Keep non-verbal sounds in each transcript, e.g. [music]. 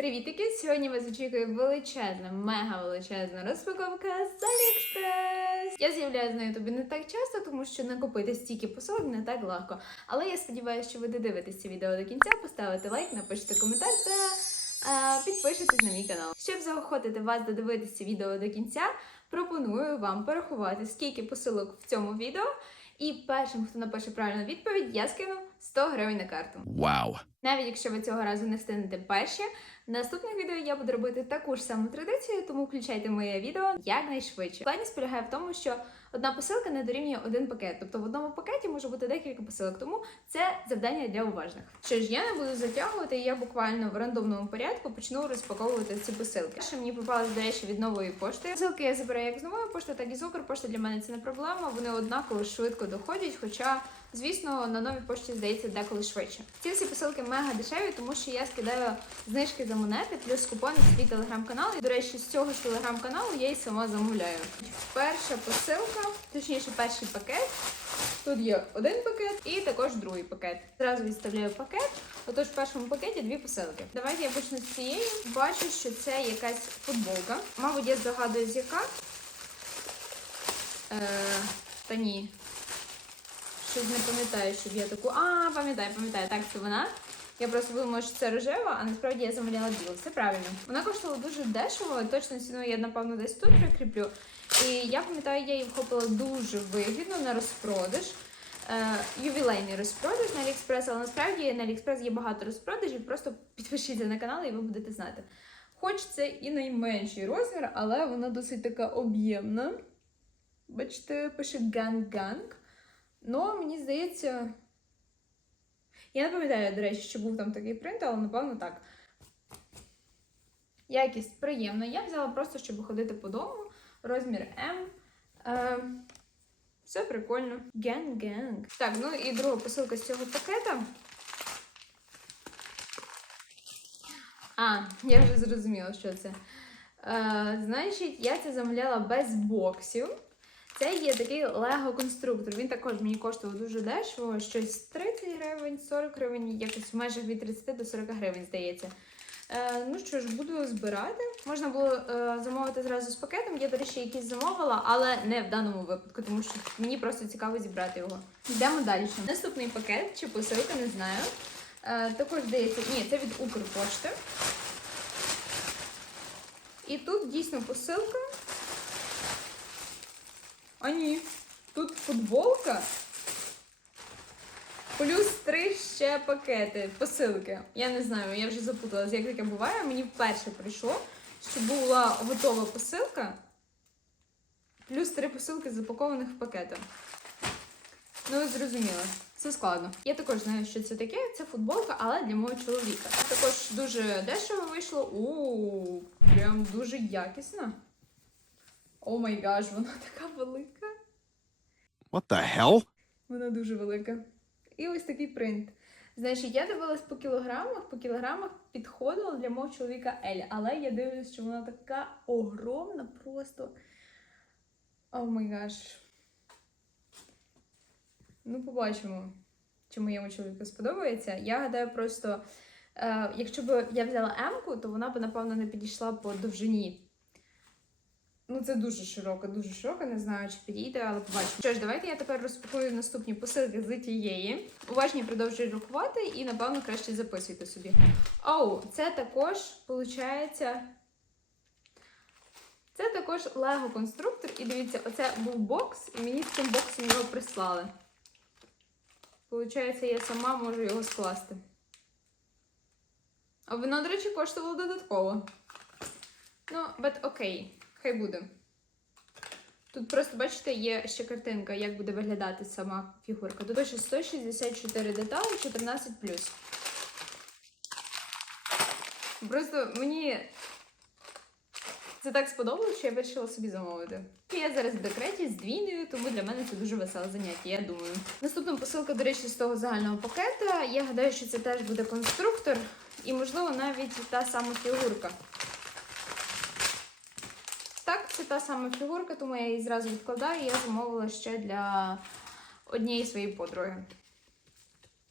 Привітики! Сьогодні вас очікує величезна, мега величезна розпаковка з AliExpress. Я з'являюсь на ютубі не так часто, тому що накопити стільки посилок не так легко. Але я сподіваюся, що ви додивитесь це відео до кінця, поставите лайк, напишете коментар та е, підпишитесь на мій канал. Щоб заохотити вас додивитися це відео до кінця, пропоную вам порахувати, скільки посилок в цьому відео. І першим, хто напише правильну відповідь, я скину 100 гривень на карту. Wow. Навіть якщо ви цього разу не встигнете перші, в наступних відео я буду робити таку ж саму традицію, тому включайте моє відео якнайшвидше. Складність полягає в тому, що одна посилка не дорівнює один пакет. Тобто в одному пакеті може бути декілька посилок, тому це завдання для уважних. Що ж, я не буду затягувати, я буквально в рандомному порядку почну розпаковувати ці посилки. Перше мені попалось, до речі, від нової пошти. Посилки я забираю як з нової пошти, так і з Укрпошти. Для мене це не проблема. Вони однаково швидко доходять, хоча. Звісно, на новій пошті здається деколи швидше. Ці всі посилки мега дешеві, тому що я скидаю знижки за монети, плюс купони в свій телеграм-канал. І, до речі, з цього ж телеграм-каналу я й сама замовляю. Перша посилка, точніше, перший пакет. Тут є один пакет і також другий пакет. Зразу відставляю пакет. Отож, в першому пакеті дві посилки. Давайте я почну з цієї. Бачу, що це якась футболка. Мабуть, я здогадуюсь, яка. Е, та ні. Щось не пам'ятаю, щоб я таку. А, пам'ятаю, пам'ятаю, так це вона. Я просто думала, що це рожева, а насправді я замовляла білу. Все правильно. Вона коштувала дуже дешево, точно ціну я, напевно, десь тут прикріплю. І я пам'ятаю, я її вхопила дуже вигідно на розпродаж. Е, ювілейний розпродаж на Аліекспрес, але насправді на Аліекспрес є багато розпродажів. Просто підпишіться на канал і ви будете знати. Хоч це і найменший розмір, але вона досить така об'ємна. Бачите, пише ганг-ганг. Ну, мені здається. Я не пам'ятаю, до речі, що був там такий принт, але напевно так. Якість приємна. Я взяла просто, щоб ходити по дому. Розмір М. Е, все прикольно. Ганг-ганг. Так, ну і друга посилка з цього пакета. А, я вже зрозуміла, що це. Е, значить, я це замовляла без боксів. Це є такий лего-конструктор. Він також мені коштував дуже дешево, щось 30 гривень, 40 гривень, якось в межах від 30 до 40 гривень, здається. Е, ну що ж, буду збирати. Можна було е, замовити зразу з пакетом. Я, до речі, якийсь замовила, але не в даному випадку, тому що мені просто цікаво зібрати його. Йдемо далі. Наступний пакет чи посилка, не знаю. Е, також здається, ні, це від Укрпошти. І тут дійсно посилка. А ні, тут футболка. Плюс три ще пакети, посилки. Я не знаю, я вже запуталась, як таке буває. Мені вперше прийшло, що була готова посилка. Плюс три посилки запакованих в пакети. Ну, ви зрозуміли, це складно. Я також знаю, що це таке. Це футболка, але для мого чоловіка. Також дуже дешево вийшло. У прям дуже якісно. О май гаш, вона така велика. What the hell? Вона дуже велика. І ось такий принт. Значить, я дивилась по кілограмах, по кілограмах підходила для мого чоловіка Ель, але я дивлюсь, що вона така огромна, просто. О май гаш. Ну, побачимо, чи моєму чоловіку сподобається. Я гадаю, просто, е, якщо б я взяла М-ку, то вона б, напевно, не підійшла по довжині. Ну, це дуже широка, дуже широка, не знаю, чи підійде, але побачимо. Що ж, давайте я тепер розпакую наступні посилки з тієї. Уважні продовжують рахувати і, напевно, краще записуйте собі. Оу, це також, виходить. Це також Лего-конструктор. І дивіться, оце був бокс, і мені з цим боксом його прислали. Получається, я сама можу його скласти. А воно, до речі, коштувало додатково. Ну, but окей. Хай буде. Тут просто, бачите, є ще картинка, як буде виглядати сама фігурка. Тут пише 164 деталі, 14 Просто мені це так сподобалося, що я вирішила собі замовити. Я зараз в декреті з двійною, тому для мене це дуже веселе заняття, я думаю. Наступна посилка, до речі, з того загального пакета. Я гадаю, що це теж буде конструктор, і, можливо, навіть та сама фігурка. Це та сама фігурка, тому я її зразу відкладаю. Я замовила ще для однієї своєї подруги.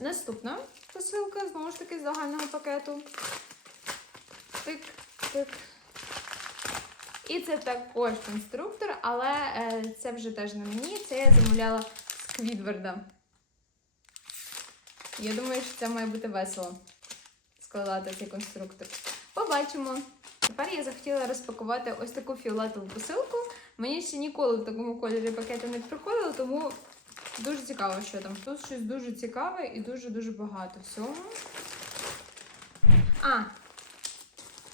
Наступна посилка, знову ж таки, з загального пакету. тик, тик. І це також конструктор, але е, це вже теж не мені. Це я замовляла з Квідварда. Я думаю, що це має бути весело складати цей конструктор. Побачимо. Тепер я захотіла розпакувати ось таку фіолетову посилку. Мені ще ніколи в такому кольорі пакети не приходило, тому дуже цікаво, що там. Тут щось дуже цікаве і дуже-дуже багато всього. А,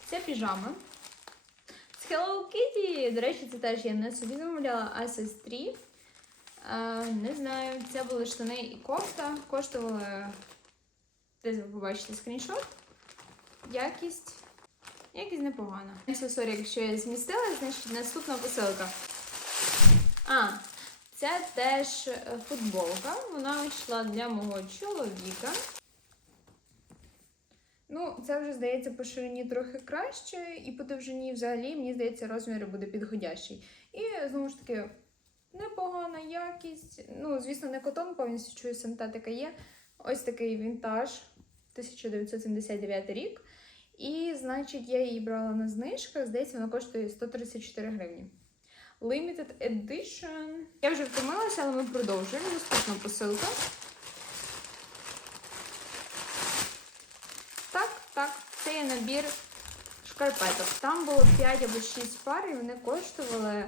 це піжама. З Hello Kitty. До речі, це теж я не собі замовляла, а сестрі. Не знаю, це були штани і кофта. Коштували, десь ви побачите скріншот. Якість. Якість непогана. Сорі, якщо я змістила, значить наступна посилка. А, це теж е, футболка. Вона йшла для мого чоловіка. Ну, це вже здається по ширині трохи краще, і по довжині взагалі, мені здається, розмір буде підходящий. І знову ж таки, непогана якість. Ну, звісно, не котон, повністю чую, синтетика є. Ось такий вінтаж 1979 рік. І, значить, я її брала на знижках. Здається, вона коштує 134 гривні. Limited Edition. Я вже втомилася, але ми продовжуємо. Наступна посилка. Так, так, це є набір шкарпеток. Там було 5 або 6 пар, і вони коштували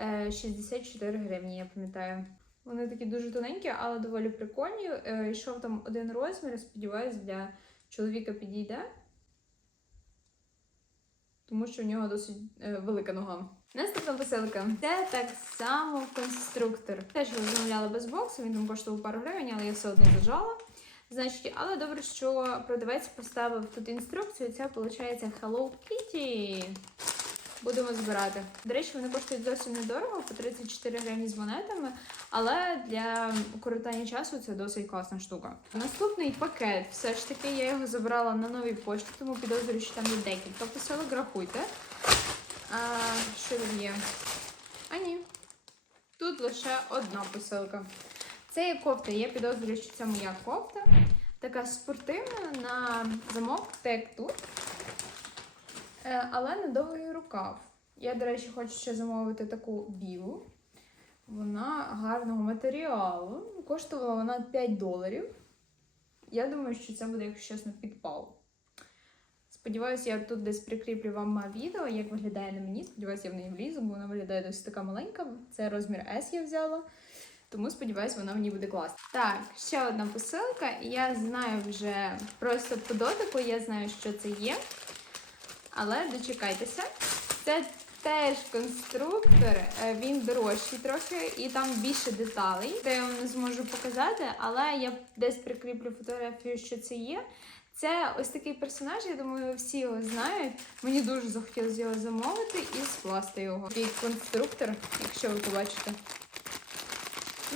е, 64 гривні, я пам'ятаю. Вони такі дуже тоненькі, але доволі прикольні. Е, йшов там один розмір, сподіваюсь, для чоловіка підійде. Тому що в нього досить е, велика нога. Наступна посилка. Це так само конструктор. Теж його замовляла без боксу, він там коштував пару гривень, але я все одно зажала. Значить, але добре, що продавець поставив тут інструкцію. Це виходить Hello Kitty. Будемо збирати. До речі, вони коштують зовсім недорого, по 34 гривні з монетами, але для укоротання часу це досить класна штука. Наступний пакет, все ж таки, я його забрала на новій пошті, тому підозрюю, що там є декілька посилок, рахуйте. А, що тут є? А ні. Тут лише одна посилка. Це є кофта. Я підозрюю, що це моя кофта. Така спортивна на замок, так тут. Е, Але на довгий рукав. Я, до речі, хочу ще замовити таку білу. Вона гарного матеріалу. Коштувала вона 5 доларів. Я думаю, що це буде, якщо чесно, підпал. Сподіваюся, я тут десь прикріплю вам відео, як виглядає на мені. Сподіваюся, я в неї влізу, бо вона виглядає досить така маленька. Це розмір S я взяла. Тому сподіваюся, вона ній буде класна. Так, ще одна посилка. Я знаю вже просто по дотику, я знаю, що це є. Але дочекайтеся. Це теж конструктор, е, він дорожчий трохи, і там більше деталей. Це я вам не зможу показати, але я десь прикріплю фотографію, що це є. Це ось такий персонаж, я думаю, всі його знають. Мені дуже захотілося його замовити і скласти його. Такий конструктор, якщо ви побачите.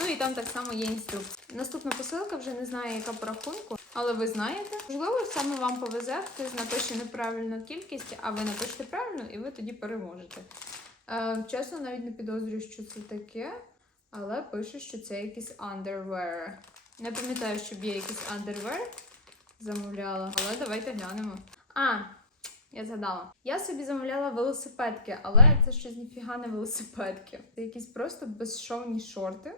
Ну і там так само є інструкція. Наступна посилка вже не знаю, яка по рахунку, але ви знаєте. Можливо, саме вам повезе, хтось напише неправильну кількість, а ви напишете правильно, і ви тоді переможете. Е, чесно, навіть не підозрюю, що це таке, але пише, що це якийсь underwear. Не пам'ятаю, щоб є якийсь underwear замовляла, але давайте глянемо. А, я згадала. Я собі замовляла велосипедки, але це щось ніфіга не велосипедки. Це якісь просто безшовні шорти.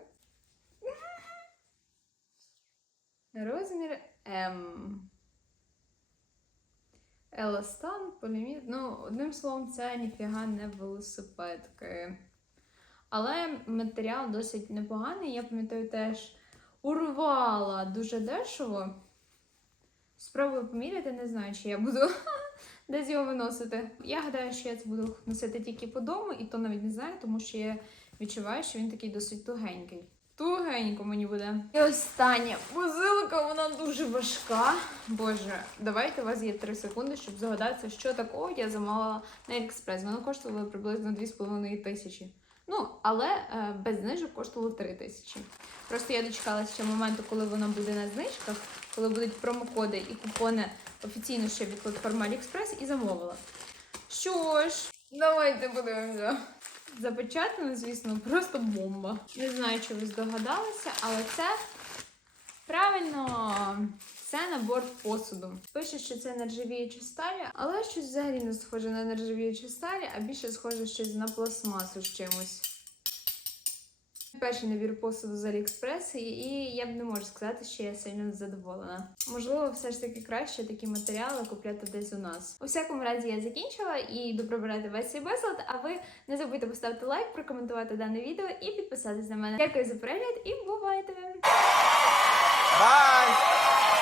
Розмір М. Еластан, полімід. Ну, одним словом, це ніфіга не велосипедки. Але матеріал досить непоганий. Я пам'ятаю, теж урвала дуже дешево. Спробую поміряти, не знаю, чи я буду [laughs] десь його виносити. Я гадаю, що я це буду носити тільки по дому, і то навіть не знаю, тому що я відчуваю, що він такий досить тугенький. Тугенько мені буде. І остання позилка, вона дуже важка. Боже, давайте у вас є 3 секунди, щоб згадатися, що такого я замовила на експрес. Воно коштувало приблизно 2,5 тисячі. Ну, але е, без знижок коштувало 3 тисячі. Просто я дочекалася ще моменту, коли воно буде на знижках, коли будуть промокоди і купони офіційно ще від платформи AliExpress і замовила. Що ж, давайте подивимося. Запечатано, звісно, просто бомба. Не знаю, чи ви здогадалися, але це правильно Це набор посуду. Пише, що це нержавіюча сталі, але щось взагалі не схоже на нержавіючу сталі, а більше схоже щось на пластмасу з чимось. Перший набір посуду з Аліекспрес, і- я б не можу сказати, що я сильно задоволена. Можливо, все ж таки краще такі матеріали купляти десь у нас. У всякому разі, я закінчила і йду прибирати весь цей безлад. А ви не забудьте поставити лайк, прокоментувати дане відео і підписатись на мене. Дякую за перегляд і бувайте! Bye.